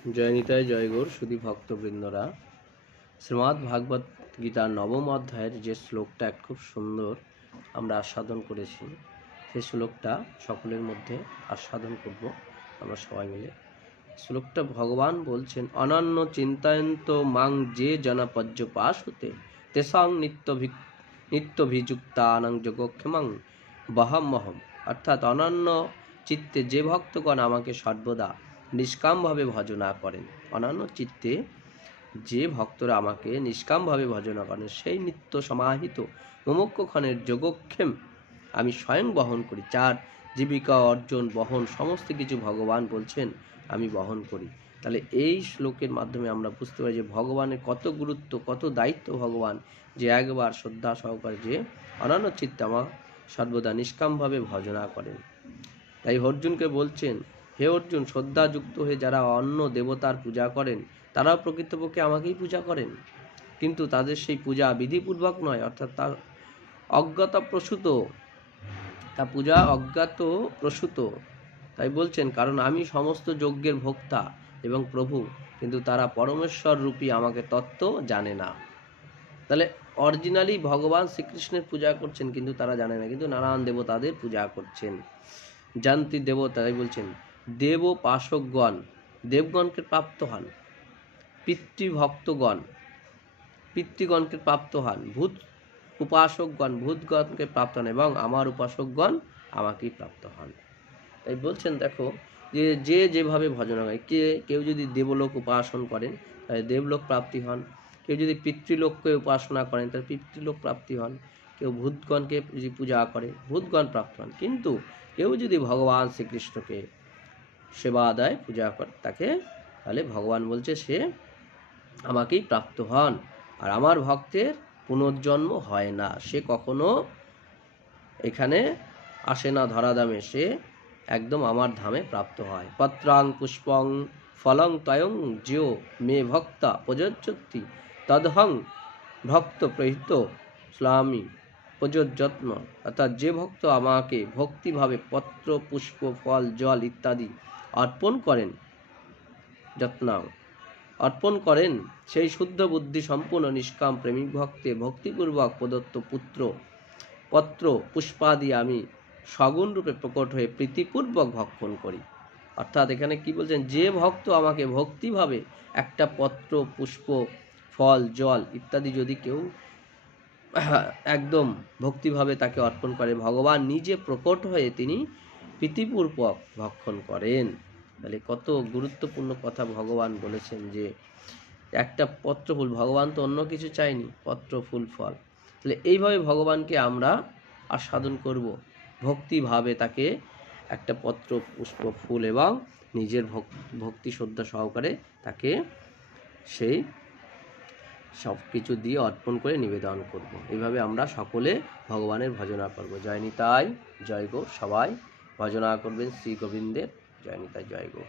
জয় নিতাই জয় গৌর সুধী ভক্তবৃন্দরা, শ্রীমদ্ ভাগবত গীতার নবম অধ্যায়ের যে শ্লোকটা খুব সুন্দর আমরা আস্বাদন করেছি, সেই শ্লোকটা সকলের মধ্যে আস্বাদন করব আমরা সবাই মিলে। শ্লোকটা ভগবান বলছেন, অনন্য চিন্তায়ন্ত মাং যে জনা পর্যপাস হতে তেসাং নিত্যভিযুক্তানাং যোগক্ষেমাং বহমহম। অর্থাৎ অনন্য চিত্তে যে ভক্তগণ আমাকে সর্বদা নিষ্কামভাবে ভজনা করেন, অনন্য চিত্তে যে ভক্তরা আমাকে নিষ্কামভাবে ভজনা করেন, সেই নিত্য সমাহিত মুমুক্ষুক্ষণের যোগক্ষেম আমি স্বয়ং বহন করি। চার জীবিকা অর্জন বহন সমস্ত কিছু ভগবান বলছেন আমি বহন করি। তাহলে এই শ্লোকের মাধ্যমে আমরা বুঝতে পারি যে ভগবানের কত গুরুত্ব, কত দায়িত্ব ভগবান, যে একবার শ্রদ্ধা সহকারে যে অনন্য চিত্তে আমার সর্বদা নিষ্কামভাবে ভজনা করেন। তাই অর্জুনকে বলছেন, হে অর্জুন, শ্রদ্ধাযুক্ত হয়ে যারা অন্য দেবতার পূজা করেন তারাও প্রকৃতপক্ষে আমাকেই পূজা করেন, কিন্তু তাদের সেই পূজা বিধিপূর্বক নয়, অর্থাৎ তার অজ্ঞতা প্রসূত, তা পূজা অজ্ঞাত প্রসূত। তাই বলছেন, কারণ আমি সমস্ত যজ্ঞের ভোক্তা এবং প্রভু, কিন্তু তারা পরমেশ্বর রূপী আমাকে তত্ত্ব জানে না। তাহলে অরিজিনালি ভগবান শ্রীকৃষ্ণের পূজা করছেন, কিন্তু তারা জানে না, কিন্তু নানান দেবতাদের পূজা করছেন। জানতি দেবতাই বলছেন, দেবোপাসকগণ দেবগণকে প্রাপ্ত হন, পিতৃভক্তগণ পিতৃগণকে প্রাপ্ত হন, ভূত উপাসকগণ ভূতগণকে প্রাপ্ত হন, এবং আমার উপাসকগণ আমাকেই প্রাপ্ত হন। তাই বলছেন, দেখো যে যে যেভাবে ভজনা করে, কেউ যদি দেবলোক উপাসন করেন তাহলে দেবলোক প্রাপ্তি হন, কেউ যদি পিতৃলোককে উপাসনা করেন তাহলে পিতৃলোক প্রাপ্তি হন, কেউ ভূতগণকে যদি পূজা করে ভূতগণ প্রাপ্ত হন, কিন্তু কেউ যদি ভগবান শ্রীকৃষ্ণকে সেবা দেয়, পূজা করে তাকে, তাহলে ভগবান বলছে সে আমাকেই প্রাপ্ত হন। আর আমার ভক্তের পুনর্জন্ম হয় না, সে কখনো এখানে আসে না ধরাধামে, সে একদম আমার ধামে প্রাপ্ত হয়। পত্রাং পুষ্পং ফলং তয়ং জিও মে ভক্তা প্রযোজ্যতি তদহং ভক্ত প্রহিত স্বামী প্রযোজ্যত্ন। অর্থাৎ যে ভক্ত আমাকে ভক্তিভাবে পত্র পুষ্প ফল জল ইত্যাদি অর্পণ করেন, যত্নাং অর্পণ করেন, সেই শুদ্ধ বুদ্ধি সম্পূর্ণ নিষ্কাম প্রেমিক ভক্তে ভক্তিপূর্বক প্রদত্ত পত্র পুষ্পাদি আমি সগুণ রূপে প্রকট হয়ে প্রীতিপূর্বক ভক্ষণ করি। অর্থাৎ এখানে কি বলছেন, যে ভক্ত আমাকে ভক্তিভাবে একটা পত্র পুষ্প ফল জল ইত্যাদি যদি কেউ একদম ভক্তিভাবে তাকে অর্পণ করে, ভগবান নিজে প্রকট হয়ে তিনি প্রীতিপূর্বক ভক্ষণ করেন। তাহলে কত গুরুত্বপূর্ণ কথা ভগবান বলেছেন, যে একটা পত্র ফুল, ভগবান তো অন্য কিছু চাইনি, পত্র ফুল ফল। তাহলে এইভাবে ভগবানকে আমরা আস্বাদন করব, ভক্তিভাবে তাকে একটা পত্র পুষ্প ফুল এবং নিজের ভক্তি শ্রদ্ধা সহকারে তাকে সেই সব কিছু দিয়ে অর্পণ করে নিবেদন করব। এইভাবে আমরা সকলে ভগবানের ভজনা করব। জয় নিতাই জয় গো। সবাই ভজনা করবেন শ্রী গোবিন্দের। জয় নিতাই জয় গো।